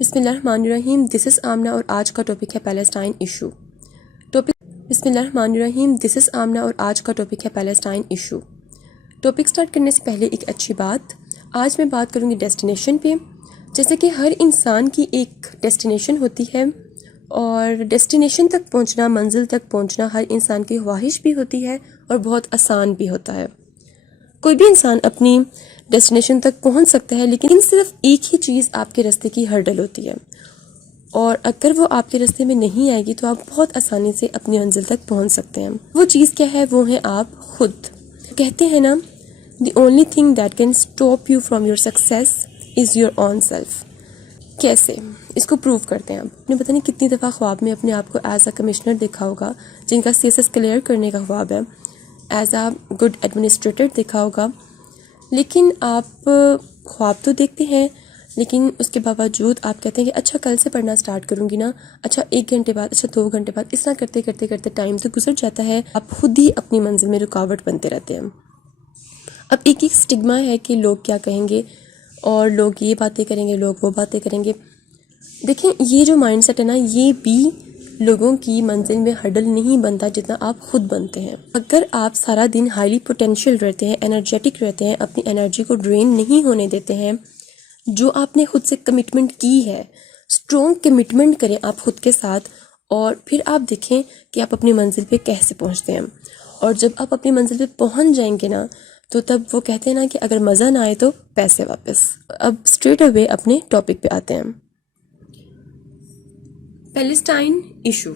بسم اللہ الرحمن الرحیم. دس از آمنہ اور آج کا ٹاپک ہے پیلسٹائن ایشو. بسم اللہ الرحمن الرحیم. دس از آمنہ اور آج کا ٹاپک ہے پیلسٹائن ایشو. ٹاپک سٹارٹ کرنے سے پہلے ایک اچھی بات. آج میں بات کروں گی ڈیسٹینیشن پہ. جیسے کہ ہر انسان کی ایک ڈیسٹینیشن ہوتی ہے اور ڈیسٹینیشن تک پہنچنا، منزل تک پہنچنا ہر انسان کی خواہش بھی ہوتی ہے اور بہت آسان بھی ہوتا ہے. کوئی بھی انسان اپنی ڈیسٹینیشن تک پہنچ سکتا ہے، لیکن صرف ایک ہی چیز آپ کے راستے کی ہرڈل ہوتی ہے، اور اگر وہ آپ کے راستے میں نہیں آئے گی تو آپ بہت آسانی سے اپنی منزل تک پہنچ سکتے ہیں. وہ چیز کیا ہے؟ وہ ہے آپ خود. کہتے ہیں نا، the only thing that can stop you from your success is your own self. کیسے اس کو پروو کرتے ہیں؟ آپ نے پتہ نہیں کتنی دفعہ خواب میں اپنے آپ کو ایز اے کمشنر دیکھا ہوگا جن کا سی ایس ایس کلیئر کرنے کا خواب ہے، ایز اے گڈ ایڈمنسٹریٹر دیکھا ہوگا. لیکن آپ خواب تو دیکھتے ہیں، لیکن اس کے باوجود آپ کہتے ہیں کہ اچھا کل سے پڑھنا سٹارٹ کروں گی نا، اچھا 1 گھنٹے بعد، اچھا 2 گھنٹے بعد، اس طرح کرتے کرتے کرتے ٹائم تو گزر جاتا ہے. آپ خود ہی اپنی منزل میں رکاوٹ بنتے رہتے ہیں. اب ایک سٹگما ہے کہ لوگ کیا کہیں گے، اور لوگ یہ باتیں کریں گے، لوگ وہ باتیں کریں گے. دیکھیں، یہ جو مائنڈ سیٹ ہے نا، یہ بھی لوگوں کی منزل میں ہرڈل نہیں بنتا جتنا آپ خود بنتے ہیں. اگر آپ سارا دن ہائیلی پوٹینشیل رہتے ہیں، انرجیٹک رہتے ہیں، اپنی انرجی کو ڈرین نہیں ہونے دیتے ہیں، جو آپ نے خود سے کمٹمنٹ کی ہے، اسٹرونگ کمٹمنٹ کریں آپ خود کے ساتھ، اور پھر آپ دیکھیں کہ آپ اپنی منزل پہ کیسے پہنچتے ہیں. اور جب آپ اپنی منزل پہ پہنچ جائیں گے نا، تو تب وہ کہتے ہیں نا کہ اگر مزہ نہ آئے تو پیسے واپس. اب اسٹریٹ اوے اپنے ٹاپک پہ آتے ہیں. Palestine issue.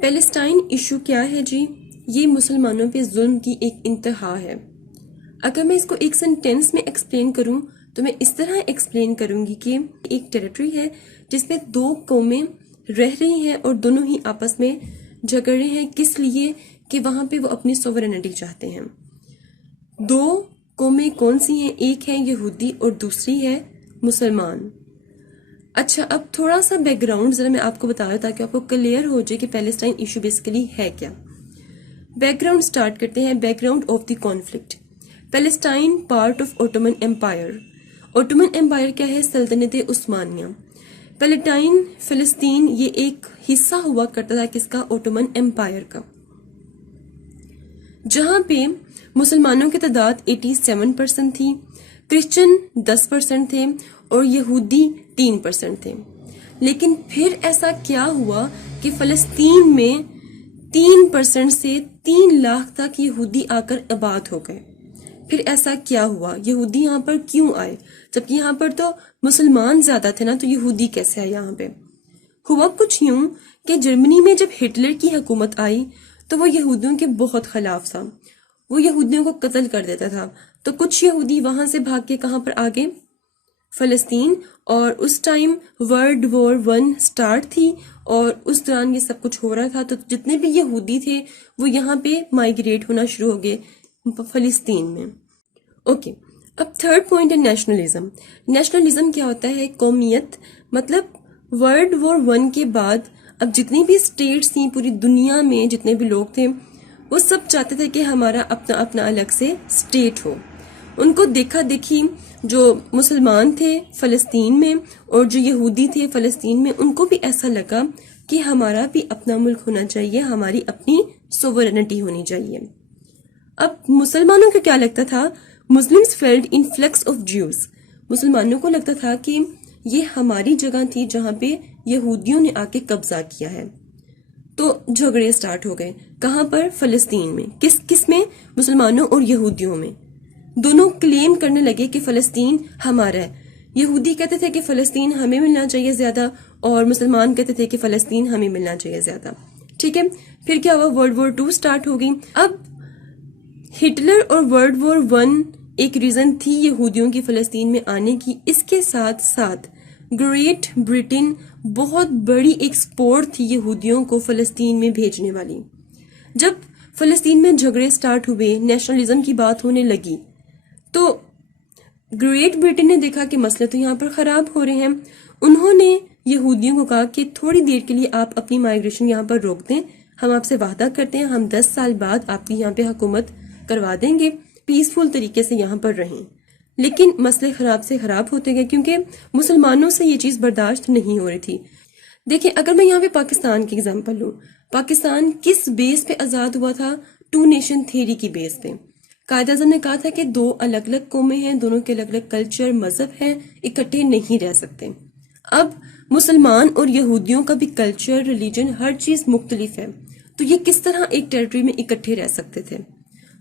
پیلسٹائن ایشو کیا ہے جی؟ یہ مسلمانوں پہ ظلم کی ایک انتہا ہے. اگر میں اس کو ایک سینٹینس میں ایکسپلین کروں تو میں اس طرح ایکسپلین کروں گی کہ ایک ٹیریٹری ہے جس میں 2 قومیں رہ رہی ہیں اور دونوں ہی آپس میں جھگڑ رہے ہیں. کس لیے؟ کہ وہاں پہ وہ اپنی سوورنٹی چاہتے ہیں. 2 قومیں کون سی ہیں؟ ایک ہے یہودی اور دوسری ہے مسلمان. اچھا، اب تھوڑا سا بیک گراؤنڈ ذرا میں آپ کو بتا دوں تاکہ آپ کو کلیئر ہو جائے کہ پیلسٹائن ایشو بیسیکلی ہے کیا. بیک گراؤنڈ سٹارٹ کرتے ہیں. Background of the conflict. Palestine part of Ottoman empire. Ottoman empire کیا ہے؟ سلطنت عثمانیہ. پیلسٹائن، فلسطین، یہ ایک حصہ ہوا کرتا تھا کس کا؟ اوٹومن امپائر کا، جہاں پہ مسلمانوں کی تعداد 87% تھی، کرسچن 10% تھے اور یہودی 3% تھے. لیکن پھر ایسا کیا ہوا کہ فلسطین میں 3% سے 3 لاکھ تک یہودی آ کر آباد ہو گئے. پھر ایسا کیا ہوا؟ یہودی یہاں پر کیوں آئے؟ جبکہ یہاں پر تو مسلمان زیادہ تھے نا، تو یہودی کیسے آئے یہاں پہ؟ ہوا کچھ یوں کہ جرمنی میں جب ہٹلر کی حکومت آئی تو وہ یہودیوں کے بہت خلاف تھا، وہ یہودیوں کو قتل کر دیتا تھا. تو کچھ یہودی وہاں سے بھاگ کے کہاں پر آگے؟ فلسطین. اور اس ٹائم ورلڈ وار 1 سٹارٹ تھی اور اس دوران یہ سب کچھ ہو رہا تھا. تو جتنے بھی یہودی تھے وہ یہاں پہ مائگریٹ ہونا شروع ہو گئے فلسطین میں. اوکے، اب تھرڈ پوائنٹ ہے نیشنلزم. نیشنلزم کیا ہوتا ہے؟ قومیت. مطلب ورلڈ وار 1 کے بعد اب جتنی بھی اسٹیٹس تھیں پوری دنیا میں، جتنے بھی لوگ تھے، وہ سب چاہتے تھے کہ ہمارا اپنا اپنا الگ سے اسٹیٹ ہو. ان کو دیکھا دیکھی جو مسلمان تھے فلسطین میں اور جو یہودی تھے فلسطین میں، ان کو بھی ایسا لگا کہ ہمارا بھی اپنا ملک ہونا چاہیے، ہماری اپنی سوورنٹی ہونی چاہیے. اب مسلمانوں کو کیا لگتا تھا؟ Muslims field influx of Jews. مسلمانوں کو لگتا تھا کہ یہ ہماری جگہ تھی جہاں پہ یہودیوں نے آ کے قبضہ کیا ہے. تو جھگڑے سٹارٹ ہو گئے. کہاں پر؟ فلسطین میں. کس میں؟ مسلمانوں اور یہودیوں میں. دونوں کلیم کرنے لگے کہ فلسطین ہمارا ہے. یہودی کہتے تھے کہ فلسطین ہمیں ملنا چاہیے زیادہ، اور مسلمان کہتے تھے کہ فلسطین ہمیں ملنا چاہیے زیادہ. ٹھیک ہے، پھر کیا ہوا؟ ورلڈ وار 2 سٹارٹ ہو گئی. اب ہٹلر اور ورلڈ وار 1 ایک ریزن تھی یہودیوں کی فلسطین میں آنے کی. اس کے ساتھ ساتھ گریٹ برٹن بہت بڑی ایکسپورٹ تھی یہودیوں کو فلسطین میں بھیجنے والی. جب فلسطین میں جھگڑے سٹارٹ ہوئے، نیشنلزم کی بات ہونے لگی، تو گریٹ برٹن نے دیکھا کہ مسئلے تو یہاں پر خراب ہو رہے ہیں. انہوں نے یہودیوں کو کہا کہ تھوڑی دیر کے لیے آپ اپنی مائگریشن یہاں پر روک دیں، ہم آپ سے وعدہ کرتے ہیں ہم 10 سال بعد آپ کی یہاں پہ حکومت کروا دیں گے، پیسفل طریقے سے یہاں پر رہیں. لیکن مسئلے خراب سے خراب ہوتے گئے کیونکہ مسلمانوں سے یہ چیز برداشت نہیں ہو رہی تھی. دیکھیں اگر میں یہاں پہ پاکستان کی اگزامپل لوں، پاکستان کس بیس پہ آزاد ہوا تھا؟ 2 نیشن تھیوری کی بیس پہ. قائد اعظم نے کہا تھا کہ 2 الگ الگ قومیں ہیں، دونوں کے الگ الگ کلچر مذہب ہیں، اکٹھے نہیں رہ سکتے. اب مسلمان اور یہودیوں کا بھی کلچر ریلیجن ہر چیز مختلف ہے، تو یہ کس طرح ایک ٹیریٹری میں اکٹھے رہ سکتے تھے؟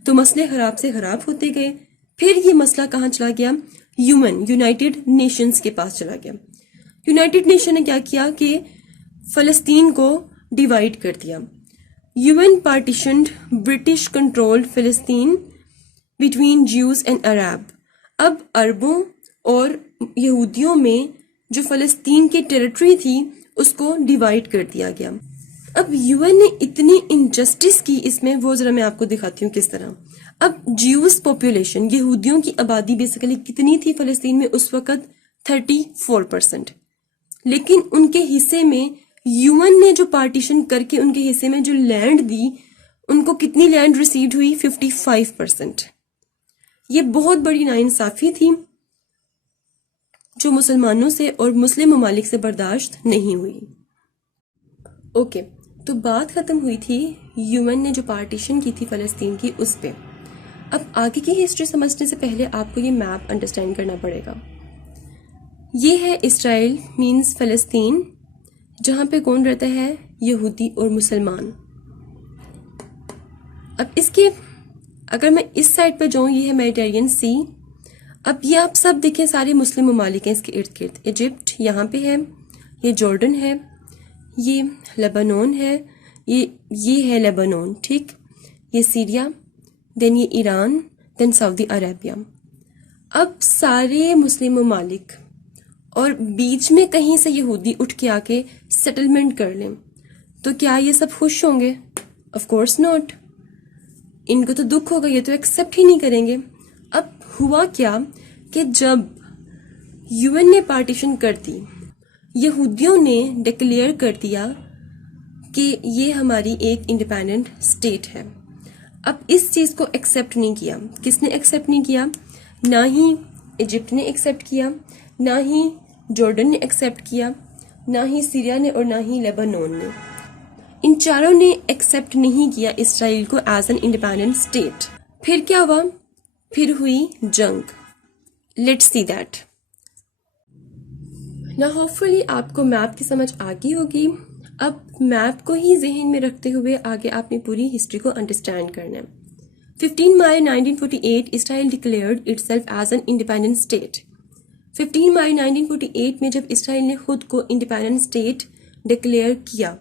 تو مسئلے خراب سے خراب ہوتے گئے. پھر یہ مسئلہ کہاں چلا گیا؟ یونائٹڈ نیشنز کے پاس چلا گیا. یونائٹڈ نیشن نے کیا کیا کہ فلسطین کو ڈیوائیڈ کر دیا. UN پارٹیشنڈ برٹش کنٹرولڈ فلسطین بٹوین جیوز اینڈ عرب. اب عربوں اور یہودیوں میں جو فلسطین کی ٹیریٹری تھی اس کو ڈیوائیڈ کر دیا گیا. اب UN نے اتنی انجسٹس کی اس میں، وہ ذرا میں آپ کو دکھاتی ہوں کس طرح. اب جیوز پاپولیشن، یہودیوں کی آبادی بیسیکلی کتنی تھی فلسطین میں اس وقت؟ 34%. لیکن ان کے حصے میں UN نے جو پارٹیشن کر کے ان کے حصے میں جو لینڈ دی، ان کو کتنی لینڈ ریسیوڈ ہوئی؟ 55%. یہ بہت بڑی ناانصافی تھی جو مسلمانوں سے اور مسلم ممالک سے برداشت نہیں ہوئی. اوکے، تو بات ختم ہوئی تھی UN نے جو پارٹیشن کی تھی فلسطین کی اس پہ. اب آگے کی ہسٹری سمجھنے سے پہلے آپ کو یہ میپ انڈرسٹینڈ کرنا پڑے گا. یہ ہے اسرائیل مینز فلسطین، جہاں پہ کون رہتا ہے؟ یہودی اور مسلمان. اب اس کے اگر میں اس سائڈ پہ جاؤں، یہ ہے میڈیٹرینین سی. اب یہ آپ سب دیکھیں سارے مسلم ممالک ہیں اس کے ارد گرد. ایجپٹ یہاں پہ ہے، یہ جارڈن ہے، یہ لیبنان ہے، یہ ہے لیبنان، ٹھیک، یہ سیریا، دین یہ ایران، دین سعودی عربیہ. اب سارے مسلم ممالک اور بیچ میں کہیں سے یہودی اٹھ کے آ کے سیٹلمنٹ کر لیں تو کیا یہ سب خوش ہوں گے؟ Of course not. ان کو تو دکھ ہوگا، یہ تو ایکسیپٹ ہی نہیں کریں گے. اب ہوا کیا کہ جب UN نے پارٹیشن کر دی، یہودیوں نے ڈکلیئر کر دیا کہ یہ ہماری ایک انڈیپینڈنٹ اسٹیٹ ہے. اب اس چیز کو ایکسیپٹ نہیں کیا. کس نے ایکسیپٹ نہیں کیا؟ نہ ہی ایجپٹ نے ایکسیپٹ کیا، نہ ہی جارڈن نے ایکسیپٹ کیا، نہ ہی سیریا نے، اور نہ ہی لیبنان نے. ان چاروں نے ایکسیپٹ نہیں کیا اسرائیل کو ایز این انڈیپینڈنٹ اسٹیٹ. پھر کیا ہوا؟ پھر ہوئی جنگ. Let's see that. نا ہوپ فلی آپ کو میپ کی سمجھ آ گئی ہوگی. اب میپ کو ہی ذہن میں رکھتے ہوئے آگے آپ نے پوری ہسٹری کو انڈرسٹینڈ کرنا ہے. 15 مئی 1948 Israel declared itself as an independent state. 15 مئی 1948 میں جب اسرائیل نے خود کو انڈیپینڈنٹ اسٹیٹ ڈکلیئر کیا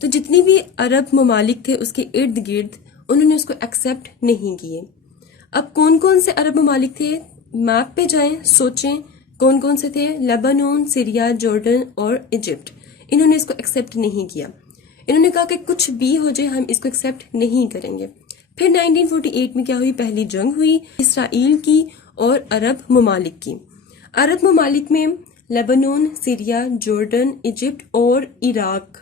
تو جتنی بھی عرب ممالک تھے اس کے ارد گرد انہوں نے اس کو ایکسیپٹ نہیں کیے. اب کون کون سے عرب ممالک تھے؟ میپ پہ جائیں، سوچیں کون کون سے تھے. لیبنان، سیریا، جارڈن اور ایجپٹ. انہوں نے اس کو ایکسیپٹ نہیں کیا. انہوں نے کہا کہ کچھ بھی ہو جائے ہم اس کو ایکسیپٹ نہیں کریں گے. پھر 1948 میں کیا ہوئی؟ پہلی جنگ ہوئی اسرائیل کی اور عرب ممالک کی. عرب ممالک میں لیبنان، سیریا، جارڈن، ایجپٹ اور عراق،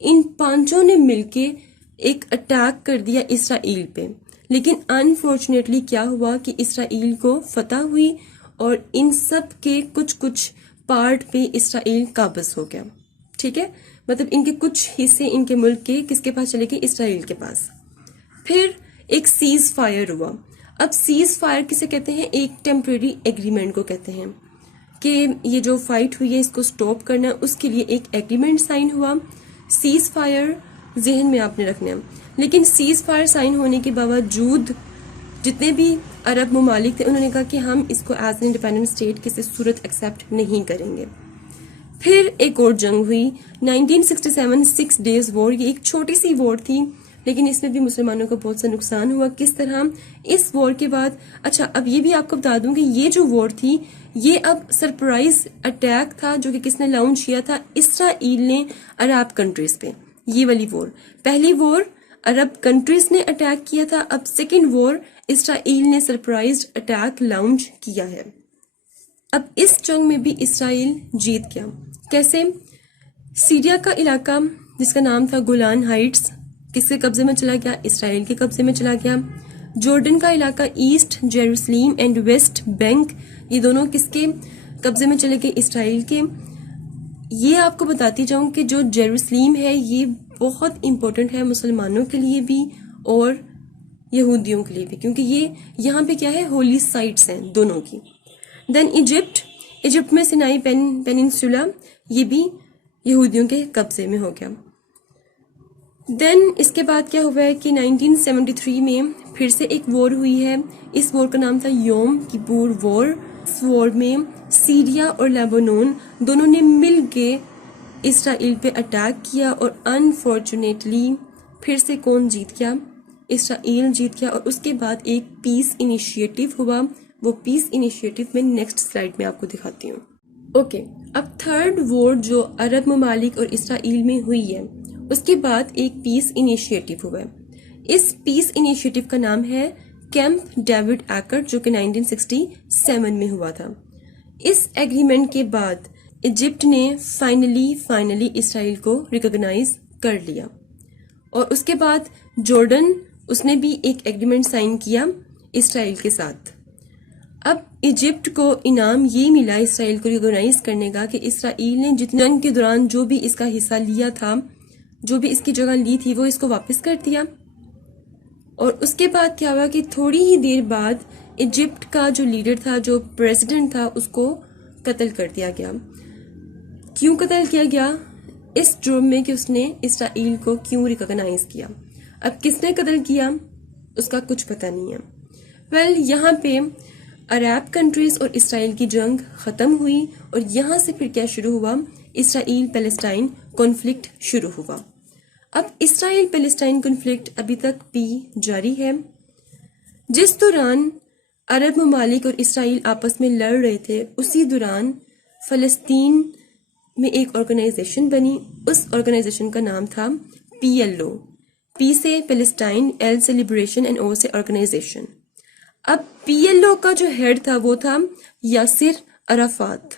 ان پانچوں نے مل کے ایک اٹیک کر دیا اسرائیل پہ. لیکن انفارچونیٹلی کیا ہوا کہ اسرائیل کو فتح ہوئی اور ان سب کے کچھ پارٹ پہ اسرائیل قابض ہو گیا. ٹھیک ہے، مطلب ان کے کچھ حصے ان کے ملک کے کس کے پاس چلے گئے؟ اسرائیل کے پاس. پھر ایک سیز فائر ہوا. اب سیز فائر کسے کہتے ہیں؟ ایک ٹیمپریری ایگریمنٹ کو کہتے ہیں کہ یہ جو فائٹ ہوئی ہے اس کو سٹاپ کرنا. اس کے لیے ایک ایگریمنٹ سائن ہوا. سیز فائر ذہن میں آپ نے رکھنا ہے. لیکن سیز فائر سائن ہونے کے باوجود جتنے بھی عرب ممالک تھے انہوں نے کہا کہ ہم اس کو ایز این انڈیپینڈنٹ اسٹیٹ کسی صورت ایکسیپٹ نہیں کریں گے. پھر ایک اور جنگ ہوئی 1967 6 days وار. یہ ایک چھوٹی سی وار تھی لیکن اس میں بھی مسلمانوں کا بہت سا نقصان ہوا. کس طرح؟ اس وار کے بعد، اچھا اب یہ بھی آپ کو بتا دوں کہ یہ جو وار تھی یہ اب سرپرائز اٹیک تھا جو کہ کس نے لانچ کیا تھا؟ اسرائیل نے عرب کنٹریز پہ. یہ والی وار، پہلی وار عرب کنٹریز نے اٹیک کیا تھا، اب سیکنڈ وار اسرائیل نے سرپرائز اٹیک لانچ کیا ہے. اب اس جنگ میں بھی اسرائیل جیت گیا. کیسے؟ سیریا کا علاقہ جس کا نام تھا گولان ہائٹس کس کے قبضے میں چلا گیا؟ اسرائیل کے قبضے میں چلا گیا. جارڈن کا علاقہ East Jerusalem and West Bank, یہ دونوں کس کے قبضے میں چلے گئے؟ اسرائیل کے۔ یہ آپ کو بتاتی جاؤں کہ جو جیروسلم ہے یہ بہت امپورٹنٹ ہے مسلمانوں کے لیے بھی اور یہودیوں کے لیے بھی، کیونکہ یہ یہاں پہ کیا ہے، ہولی سائٹس ہیں دونوں کی۔ دین ایجپٹ میں سینائی پیننسولا، یہ بھی یہودیوں کے قبضے میں ہو گیا۔ دین اس کے بعد کیا ہوا ہے کہ 1973 میں پھر سے ایک وار ہوئی ہے، اس وار کا نام تھا یوم کپور وار۔ اس وار میں سیریا اور لیبنان دونوں نے مل کے اسرائیل پہ اٹیک کیا، اور انفارچونیٹلی پھر سے کون جیت گیا؟ اسرائیل جیت گیا، اور اس کے بعد ایک پیس انیشیٹو ہوا۔ وہ پیس انیشیٹو میں نیکسٹ سلائیڈ میں آپ کو دکھاتی ہوں۔ اوکے، اب تھرڈ وار جو عرب ممالک اور اسرائیل میں ہوئی ہے، اس کے بعد ایک پیس انیشیٹو ہوا ہے۔ اس پیس انیشیٹو کا نام ہے کیمپ ڈیوڈ ایکٹ، جو کہ 1967 میں ہوا تھا۔ اس ایگریمنٹ کے بعد ایجپٹ نے فائنلی اسرائیل کو ریکگنائز کر لیا، اور اس کے بعد جارڈن اس نے بھی ایک ایگریمنٹ سائن کیا اسرائیل کے ساتھ۔ اب ایجپٹ کو انعام یہ ملا اسرائیل کو ریکگنائز کرنے کا کہ اسرائیل نے جتنے جنگ کے دوران جو بھی اس کا حصہ لیا تھا، جو بھی اس کی جگہ لی تھی، وہ اس کو واپس کر دیا۔ اور اس کے بعد کیا ہوا کہ تھوڑی ہی دیر بعد ایجپٹ کا جو لیڈر تھا، جو پریزیڈنٹ تھا، اس کو قتل کر دیا گیا۔ کیوں قتل کیا گیا؟ اس جرم میں کہ اس نے اسرائیل کو کیوں ریکگنائز کیا۔ اب کس نے قتل کیا اس کا کچھ پتہ نہیں ہے۔ یہاں پہ عرب کنٹریز اور اسرائیل کی جنگ ختم ہوئی، اور یہاں سے پھر کیا شروع ہوا؟ اسرائیل پیلسٹائن کانفلکٹ شروع ہوا۔ اب اسرائیل پیلسٹائن کانفلکٹ ابھی تک بھی جاری ہے۔ جس دوران عرب ممالک اور اسرائیل آپس میں لڑ رہے تھے، اسی دوران فلسطین میں ایک آرگنائزیشن بنی۔ اس آرگنائزیشن کا نام تھا PLO، پی سے پیلسٹائن، ایل سے لبریشن اینڈ او سے آرگنائزیشن۔ اب PLO کا جو ہیڈ تھا وہ تھا یاسر عرفات۔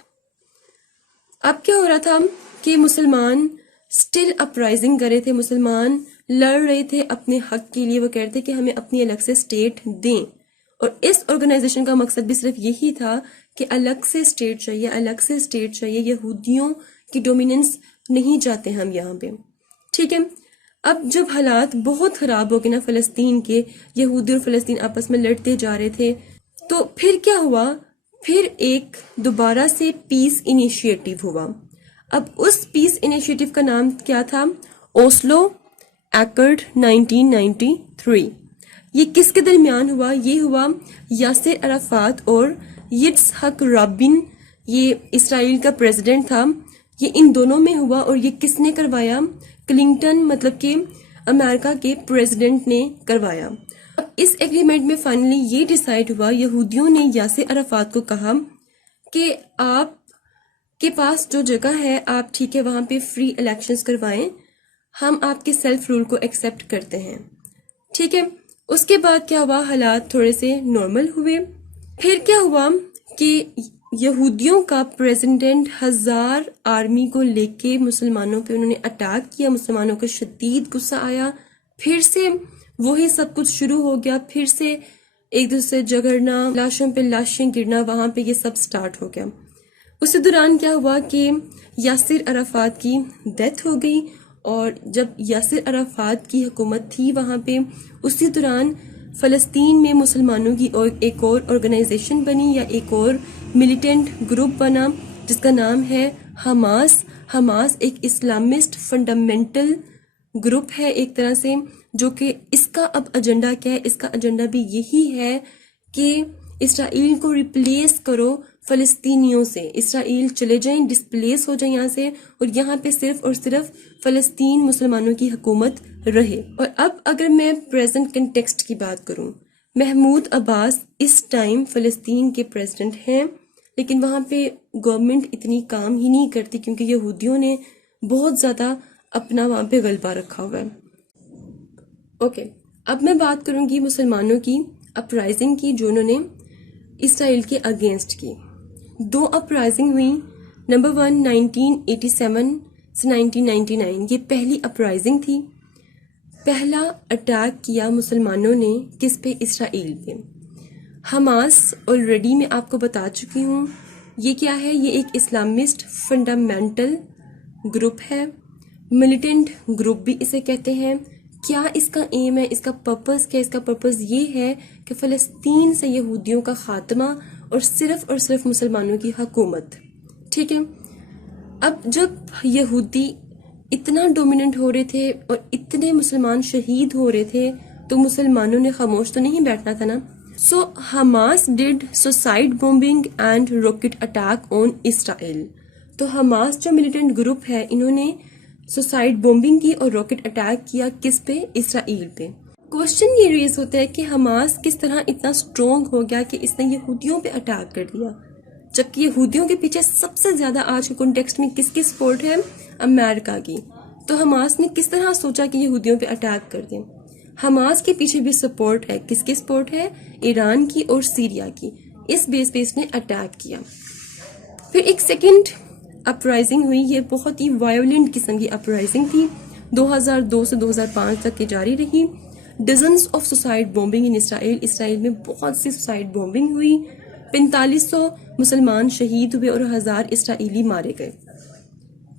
اب کیا ہو رہا تھا کہ مسلمان اسٹل اپرائزنگ کر رہے تھے، مسلمان لڑ رہے تھے اپنے حق کے لیے، وہ کہتے تھے کہ ہمیں اپنی الگ سے اسٹیٹ دیں، اور اس آرگنائزیشن کا مقصد بھی صرف یہی تھا کہ الگ سے اسٹیٹ چاہیے، الگ سے اسٹیٹ چاہیے، یہودیوں کی ڈومیننس نہیں چاہتے ہم یہاں پہ، ٹھیک ہے۔ اب جب حالات بہت خراب ہو گئے نا فلسطین کے، یہودی اور فلسطین آپس میں لڑتے جا رہے تھے، تو پھر کیا ہوا؟ پھر ایک دوبارہ سے پیس انیشیٹو ہوا۔ اب اس پیس انیشیٹو کا نام کیا تھا؟ Oslo act 1993۔ یہ کس کے درمیان ہوا؟ یہ ہوا یاسر عرفات اور یtzhak رابن، یہ اسرائیل کا پریزیڈنٹ تھا، یہ ان دونوں میں ہوا۔ اور یہ کس نے کروایا؟ کلنٹن، مطلب کہ امریکہ کے پریزیڈنٹ نے کروایا۔ اب اس ایگریمنٹ میں فائنلی یہ ڈیسائیڈ ہوا، یہودیوں نے یاسر عرفات کو کہا کہ آپ کے پاس جو جگہ ہے، آپ ٹھیک ہے وہاں پہ فری الیکشنز کروائیں، ہم آپ کے سیلف رول کو ایکسیپٹ کرتے ہیں، ٹھیک ہے۔ اس کے بعد کیا ہوا؟ حالات تھوڑے سے نارمل ہوئے۔ پھر کیا ہوا کہ یہودیوں کا پریزیڈنٹ 1000 آرمی کو لے کے مسلمانوں پہ انہوں نے اٹیک کیا، مسلمانوں کو شدید غصہ آیا، پھر سے وہی سب کچھ شروع ہو گیا، پھر سے ایک دوسرے جھگڑنا، لاشوں پہ لاشیں گرنا، وہاں پہ یہ سب سٹارٹ ہو گیا۔ اسی دوران کیا ہوا کہ یاسر عرفات کی ڈیتھ ہو گئی، اور جب یاسر عرفات کی حکومت تھی وہاں پہ، اسی دوران فلسطین میں مسلمانوں کی ایک اور آرگنائزیشن بنی، یا ایک اور ملیٹنٹ گروپ بنا، جس کا نام ہے حماس۔ حماس ایک اسلامسٹ فنڈامنٹل گروپ ہے ایک طرح سے، جو کہ اس کا اب ایجنڈا کیا ہے؟ اس کا ایجنڈا بھی یہی ہے کہ اسرائیل کو ریپلیس کرو فلسطینیوں سے، اسرائیل چلے جائیں، ڈسپلیس ہو جائیں یہاں سے، اور یہاں پہ صرف اور صرف فلسطین مسلمانوں کی حکومت رہے۔ اور اب اگر میں پریزنٹ کنٹیکسٹ کی بات کروں، محمود عباس اس ٹائم فلسطین کے پریزیڈنٹ ہیں، لیکن وہاں پہ گورنمنٹ اتنی کام ہی نہیں کرتی، کیونکہ یہودیوں نے بہت زیادہ اپنا وہاں پہ غلبہ رکھا ہوا ہے۔ اوکے، اب میں بات کروں گی مسلمانوں کی اپرائزنگ کی، جو انہوں نے اسرائیل کے اگینسٹ کی۔ 2 اپرائزنگ ہوئی۔ نمبر 1 1987 سے 1999، یہ پہلی اپرائزنگ تھی۔ پہلا اٹیک کیا مسلمانوں نے کس پہ؟ اسرائیل پہ۔ حماس آلریڈی میں آپ کو بتا چکی ہوں یہ کیا ہے، یہ ایک اسلامسٹ فنڈامنٹل گروپ ہے، ملیٹنٹ گروپ بھی اسے کہتے ہیں۔ کیا اس کا ایم ہے، اس کا پرپس کیا؟ اس کا پرپس یہ ہے کہ فلسطین سے یہودیوں کا خاتمہ اور صرف مسلمانوں کی حکومت، ٹھیک ہے۔ اب جب یہودی اتنا ڈومیننٹ ہو رہے تھے اور اتنے مسلمان شہید ہو رہے تھے تو مسلمانوں نے خاموش تو نہیں بیٹھنا تھا نا۔ So Hamas did suicide bombing and rocket attack on Israel. تو حماس جو ملیٹنٹ گروپ ہے انہوں نے سوسائڈ بومبنگ کی اور راکٹ اٹیک کیا کس پہ؟ اسرائیل پہ۔ کوشچن یہ ریز ہوتا ہے کہ حماس کس طرح اتنا اسٹرونگ ہو گیا کہ اس نے یہودیوں پہ اٹیک کر دیا، جبکہ یہودیوں کے پیچھے سب سے زیادہ آج کے کنٹیکسٹ میں کس کی سپورٹ ہے؟ امریکہ کی۔ تو حماس نے کس طرح سوچا کہ یہودیوں پہ اٹیک کر دیں؟ حماس کے پیچھے بھی سپورٹ ہے، کس کی سپورٹ ہے؟ ایران کی اور سیریا کی۔ اس بیس پہ اس نے اٹیک کیا۔ پھر ایک سیکنڈ اپرائزنگ ہوئی، یہ بہت ہی وائلنٹ قسم کی اپرائزنگ تھی، 2002 سے 2005 تک یہ جاری رہی۔ ڈزنس آف سوسائڈ بومبنگ ان اسرائیل، اسرائیل میں بہت سی سوسائڈ بومبنگ ہوئی، 4500 مسلمان شہید ہوئے اور 1000 اسرائیلی مارے گئے۔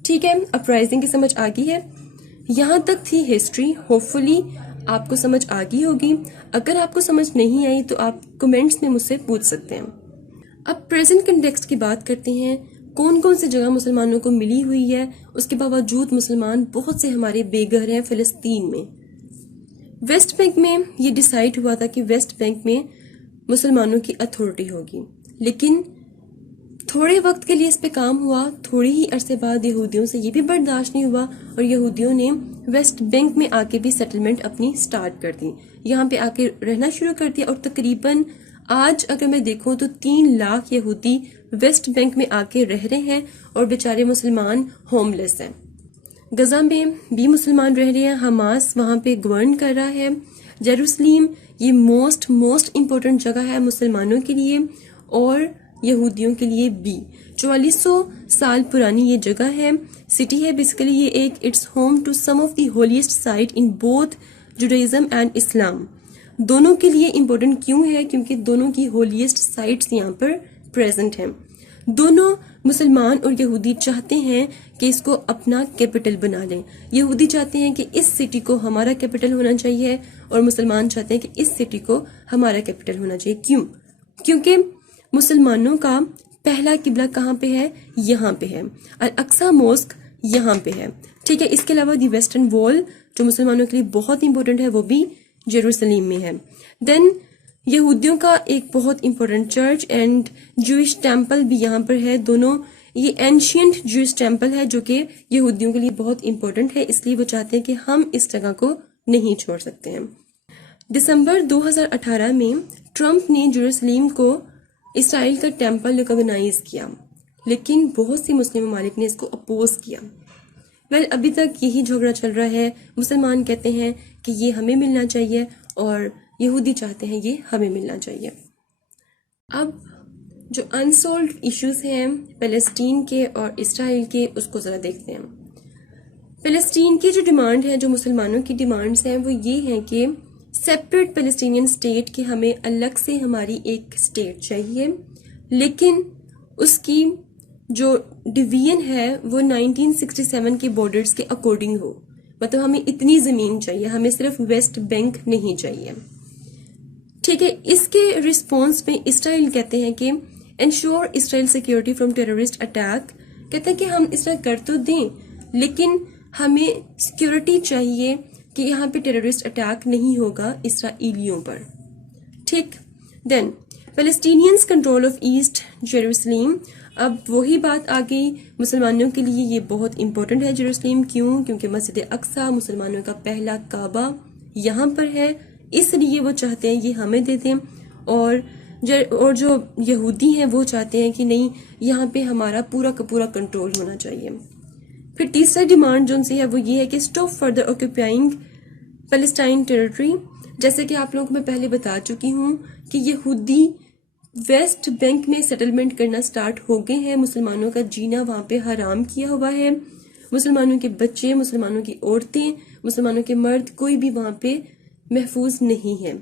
ٹھیک ہے، اپرائزنگ کی سمجھ آ گئی ہے، یہاں تک تھی ہسٹری۔ ہوپ فلی آپ کو سمجھ آ گئی ہوگی، اگر آپ کو سمجھ نہیں آئی تو آپ کمنٹس میں مجھ سے پوچھ سکتے ہیں۔ اب پریزنٹ کنٹیکسٹ کی بات کرتے ہیں، کون کون سی جگہ مسلمانوں کو ملی ہوئی ہے، اس کے باوجود مسلمان بہت سے ہمارے بے گھر ہیں فلسطین میں۔ ویسٹ بینک میں یہ ڈیسائیڈ ہوا تھا کہ ویسٹ بینک میں مسلمانوں کی اتھارٹی ہوگی، لیکن تھوڑے وقت کے لیے اس پہ کام ہوا، تھوڑی ہی عرصے بعد یہودیوں سے یہ بھی برداشت نہیں ہوا اور یہودیوں نے ویسٹ بینک میں آ کے بھی سیٹلمنٹ اپنی سٹارٹ کر دی، یہاں پہ آ کے رہنا شروع کر دیا، اور تقریباً آج اگر میں دیکھوں تو 3 لاکھ یہودی ویسٹ بینک میں آ کے رہ رہے ہیں اور بیچارے مسلمان ہوم لیس ہیں۔ غزہ میں بھی مسلمان رہ رہے ہیں، حماس وہاں پہ گورن کر رہا ہے۔ جیروسلیم یہ موسٹ امپورٹنٹ جگہ ہے مسلمانوں کے لیے اور یہودیوں کے لیے بھی، 4400 سال پرانی یہ جگہ ہے، سٹی ہے بیسیکلی، یہ ایک it's home to some of the holiest site in both Judaism and Islam. دونوں کے لیے امپورٹنٹ کیوں ہے؟ کیونکہ دونوں کی ہولیسٹ سائٹس یہاں پر پریزنٹ ہیں۔ دونوں مسلمان اور یہودی چاہتے ہیں کہ اس کو اپنا کیپٹل بنا لیں، یہودی چاہتے ہیں کہ اس سٹی کو ہمارا کیپٹل ہونا چاہیے اور مسلمان چاہتے ہیں کہ اس سٹی کو ہمارا کیپٹل ہونا چاہیے۔ کیوں؟ کیونکہ مسلمانوں کا پہلا قبلہ کہاں پہ ہے؟ یہاں پہ ہے، الاقصی موسک یہاں پہ ہے، ٹھیک ہے۔ اس کے علاوہ دی ویسٹرن وال جو مسلمانوں کے لیے بہت امپورٹنٹ ہے وہ بھی جیروسلیم میں ہے۔ دین یہودیوں کا ایک بہت important church and Jewish temple بھی یہاں پر ہے، دونوں یہ اینشینٹ جوئش ٹیمپل ہے جو کہ یہودیوں کے لیے بہت امپورٹنٹ ہے، اس لیے وہ چاہتے ہیں کہ ہم اس جگہ کو نہیں چھوڑ سکتے ہیں۔ دسمبر 2018 میں ٹرمپ نے جیروسلیم کو اسرائیل کا ٹیمپل ریکگنائز کیا، لیکن بہت سی مسلم ممالک نے اس کو اپوز کیا۔ ابھی تک یہی جھگڑا چل رہا ہے، مسلمان کہتے ہیں کہ یہ ہمیں ملنا چاہیے اور یہودی چاہتے ہیں یہ ہمیں ملنا چاہیے۔ اب جو انسولڈ ایشوز ہیں فلسطین کے اور اسرائیل کے، اس کو ذرا دیکھتے ہیں۔ فلسطین کی جو ڈیمانڈ ہے، جو مسلمانوں کی ڈیمانڈز ہیں، وہ یہ ہیں کہ سیپریٹ پیلسٹینین اسٹیٹ، کہ ہمیں الگ سے ہماری ایک اسٹیٹ چاہیے، لیکن اس کی جو ڈویژن ہے وہ 1967 کے بارڈرز کے اکارڈنگ ہو، مطلب ہمیں اتنی زمین چاہیے، ہمیں صرف ویسٹ بینک نہیں چاہیے، ٹھیک ہے۔ اس کے رسپانس میں اسرائیل کہتے ہیں کہ ensure Israel security from terrorist attack, کہتے ہیں کہ ہم اس طرح کر تو دیں لیکن ہمیں سیکیورٹی چاہیے کہ یہاں پہ ٹیررسٹ اٹیک نہیں ہوگا اسرائیلیوں پر، ٹھیک۔ دین پیلسٹینینز کنٹرول آف ایسٹ جیروسلیم، اب وہی بات آ گئی، مسلمانوں کے لیے یہ بہت امپورٹنٹ ہے جیروسلیم، کیوں؟ کیونکہ مسجد اقصی مسلمانوں کا پہلا کعبہ یہاں پر ہے، اس لیے وہ چاہتے ہیں یہ ہمیں دے دیں، اور جو یہودی ہیں وہ چاہتے ہیں کہ نہیں، یہاں پہ ہمارا پورا کا پورا کنٹرول ہونا چاہیے۔ پھر تیسرا ڈیمانڈ جو ان سے ہے وہ یہ ہے کہ stop further occupying Palestine territory, جیسے کہ آپ لوگوں کو میں پہلے بتا چکی ہوں کہ یہودی ویسٹ بینک میں سیٹلمنٹ کرنا سٹارٹ ہو گئے ہیں، مسلمانوں کا جینا وہاں پہ حرام کیا ہوا ہے، مسلمانوں کے بچے، مسلمانوں کی عورتیں، مسلمانوں کے مرد، کوئی بھی وہاں پہ محفوظ نہیں ہے.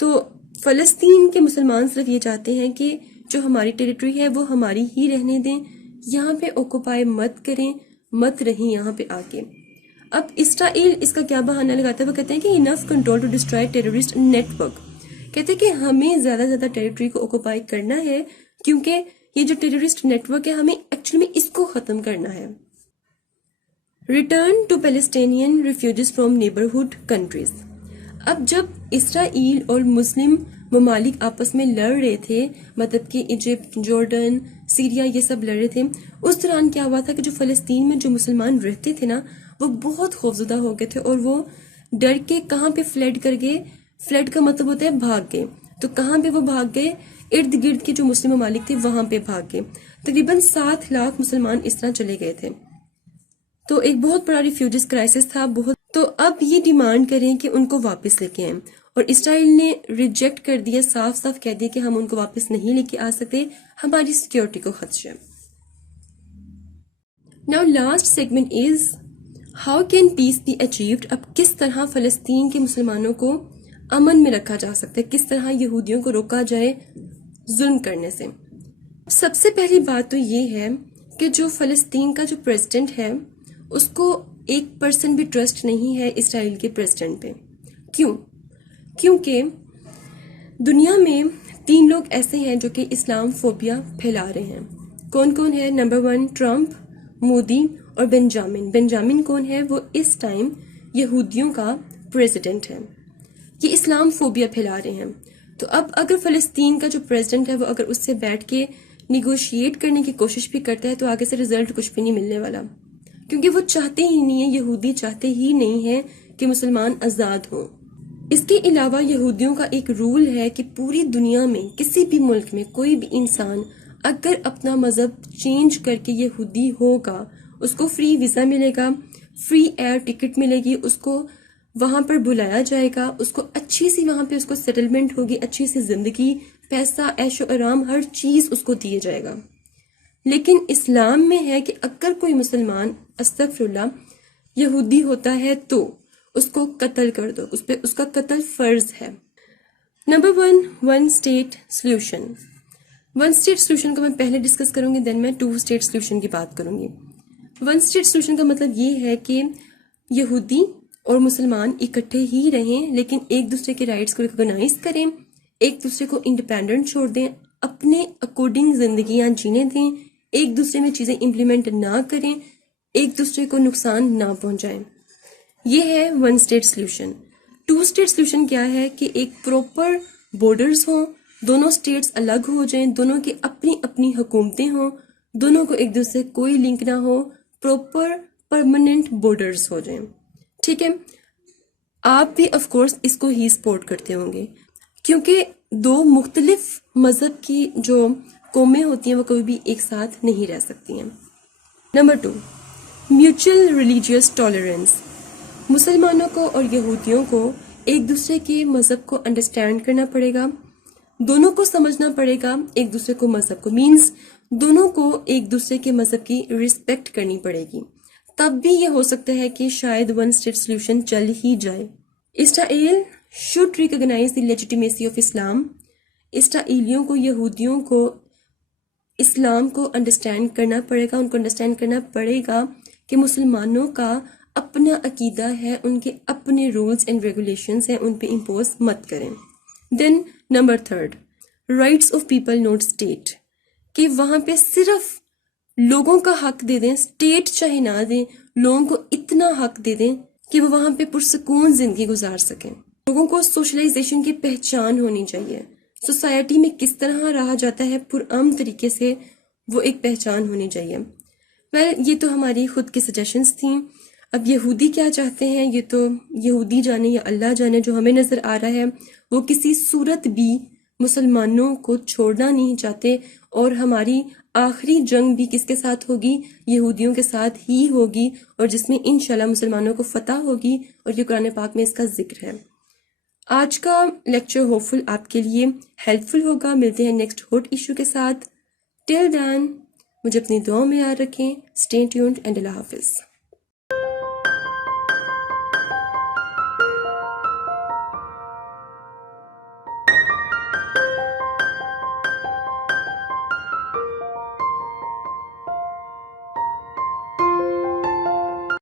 تو فلسطین کے مسلمان صرف یہ چاہتے ہیں کہ جو ہماری ٹیریٹری ہے وہ ہماری ہی رہنے دیں، یہاں پہ اوکوپائی مت کریں، مت رہیں یہاں پہ آ کے. اب اسرائیل اس کا کیا بہانہ لگاتا ہے؟ وہ کہتے ہیں کہ enough control to destroy terrorist network. کہتے ہیں کہ ہمیں زیادہ سے زیادہ ٹیریٹری کو اوکوپائی کرنا ہے کیونکہ یہ جو ٹیررسٹ نیٹ ورک ہے ہمیں ایکچولی میں اس کو ختم کرنا ہے. Return to Palestinian refugees from neighbourhood countries. اب جب اسرائیل اور مسلم ممالک آپس میں لڑ رہے تھے، مطلب کہ ایجپٹ، جارڈن، سیریا، یہ سب لڑ رہے تھے، اس دوران کیا ہوا تھا کہ جو فلسطین میں جو مسلمان رہتے تھے نا وہ بہت خوفزدہ ہو گئے تھے اور وہ ڈر کے کہاں پہ فلیڈ کر گئے. فلیڈ کا مطلب ہوتا ہے بھاگ گئے. تو کہاں پہ وہ بھاگ گئے؟ ارد گرد کے جو مسلم ممالک تھے وہاں پہ بھاگ گئے. تقریباً 7 لاکھ مسلمان اس طرح چلے گئے تھے. تو ایک بہت بڑا ریفیوجیز کرائسس تھا. تو اب یہ ڈیمانڈ کریں کہ ان کو واپس لے کے آئیں، اور اسرائیل نے ریجیکٹ کر دیا، صاف صاف کہہ دیا کہ ہم ان کو واپس نہیں لے کے آ سکتے، ہماری سیکیورٹی کو خدشہ. Now last segment is how can peace be achieved. اب کس طرح فلسطین کے مسلمانوں کو امن میں رکھا جا سکتا ہے، کس طرح یہودیوں کو روکا جائے ظلم کرنے سے. سب سے پہلی بات تو یہ ہے کہ جو فلسطین کا جو پریزیڈنٹ ہے اس کو 1% بھی ٹرسٹ نہیں ہے اسرائیل کے پریزیڈنٹ پہ. کیوں؟ کیونکہ دنیا میں 3 لوگ ایسے ہیں جو کہ اسلام فوبیا پھیلا رہے ہیں. کون کون ہے؟ نمبر 1 ٹرمپ، مودی اور بنجامن. بنجامن کون ہے؟ وہ اس ٹائم یہودیوں کا پریزیڈنٹ ہے. یہ اسلام فوبیا پھیلا رہے ہیں. تو اب اگر فلسطین کا جو پریزیڈنٹ ہے وہ اگر اس سے بیٹھ کے نیگوشیٹ کرنے کی کوشش بھی کرتا ہے تو آگے سے رزلٹ کچھ بھی نہیں ملنے والا، کیونکہ وہ چاہتے ہی نہیں ہیں، یہودی چاہتے ہی نہیں ہیں کہ مسلمان آزاد ہوں. اس کے علاوہ یہودیوں کا ایک رول ہے کہ پوری دنیا میں کسی بھی ملک میں کوئی بھی انسان اگر اپنا مذہب چینج کر کے یہودی ہوگا اس کو فری ویزا ملے گا، فری ایئر ٹکٹ ملے گی، اس کو وہاں پر بلایا جائے گا، اس کو اچھی سی وہاں پہ اس کو سیٹلمنٹ ہوگی، اچھی سی زندگی، پیسہ، عیش و آرام، ہر چیز اس کو دیے جائے گا. لیکن اسلام میں ہے کہ اگر کوئی مسلمان استغفر اللہ یہودی ہوتا ہے تو اس کو قتل کر دو، اس پہ اس کا قتل فرض ہے. Number 1 one state solution. One state solution کو میں پہلے ڈسکس کروں گی، دین میں 2 اسٹیٹ سلیوشن کی بات کروں گی. ون اسٹیٹ سلیوشن کا مطلب یہ ہے کہ یہودی اور مسلمان اکٹھے ہی رہیں لیکن ایک دوسرے کے رائٹس کو ریکگنائز کریں، ایک دوسرے کو انڈیپینڈنٹ چھوڑ دیں، اپنے اکارڈنگ زندگیاں جینے دیں، ایک دوسرے میں چیزیں امپلیمنٹ نہ کریں، ایک دوسرے کو نقصان نہ پہنچائیں. یہ ہے one state solution. 2 state solution کیا ہے کہ ایک پراپر بارڈرز ہوں، دونوں اسٹیٹس الگ ہو جائیں، دونوں کی اپنی اپنی حکومتیں ہوں، دونوں کو ایک دوسرے سے کوئی لنک نہ ہو، پراپر پرماننٹ بارڈرز ہو جائیں. ٹھیک ہے، آپ بھی آف کورس اس کو ہی سپورٹ کرتے ہوں گے کیونکہ 2 مختلف مذہب کی جو قومیں ہوتی ہیں وہ کبھی بھی ایک ساتھ نہیں رہ سکتی ہیں. Number 2 mutual religious tolerance. مسلمانوں کو اور یہودیوں کو ایک دوسرے کے مذہب کو انڈرسٹینڈ کرنا پڑے گا، دونوں کو سمجھنا پڑے گا ایک دوسرے کو مذہب کو، مینز دونوں کو ایک دوسرے کے مذہب کی رسپیکٹ کرنی پڑے گی. تب بھی یہ ہو سکتا ہے کہ شاید ون اسٹیٹ سلیوشن چل ہی جائے. Israel should recognize the legitimacy of Islam. اسرائیلیوں کو، یہودیوں کو اسلام کو انڈرسٹینڈ کرنا پڑے گا، ان کو انڈرسٹینڈ کرنا پڑے گا کہ مسلمانوں کا اپنا عقیدہ ہے، ان کے اپنے رولز اینڈ ریگولیشنز ہیں، ان پہ امپوز مت کریں. Then number 3 rights of people not state. کہ وہاں پہ صرف لوگوں کا حق دے دیں، اسٹیٹ چاہے نہ دیں، لوگوں کو اتنا حق دے دیں کہ وہ وہاں پہ پرسکون زندگی گزار سکیں. لوگوں کو سوشلائزیشن کی پہچان ہونی چاہیے، سوسائٹی میں کس طرح رہا جاتا ہے پرامن طریقے سے، وہ ایک پہچان ہونی چاہیے. یہ تو ہماری خود کی سجیشنز تھیں. اب یہودی کیا چاہتے ہیں یہ تو یہودی جانے یا اللہ جانے. جو ہمیں نظر آ رہا ہے وہ کسی صورت بھی مسلمانوں کو چھوڑنا نہیں چاہتے، اور ہماری آخری جنگ بھی کس کے ساتھ ہوگی؟ یہودیوں کے ساتھ ہی ہوگی، اور جس میں انشاءاللہ مسلمانوں کو فتح ہوگی، اور یہ قرآن پاک میں اس کا ذکر ہے. آج کا لیکچر ہوپ فل آپ کے لیے ہیلپ فل ہوگا. ملتے ہیں نیکسٹ ہاٹ ایشو کے ساتھ. ٹل دین مجھے اپنی دعاؤں میں یاد رکھیں. اسٹے ٹیونڈ اینڈ اللہ حافظ.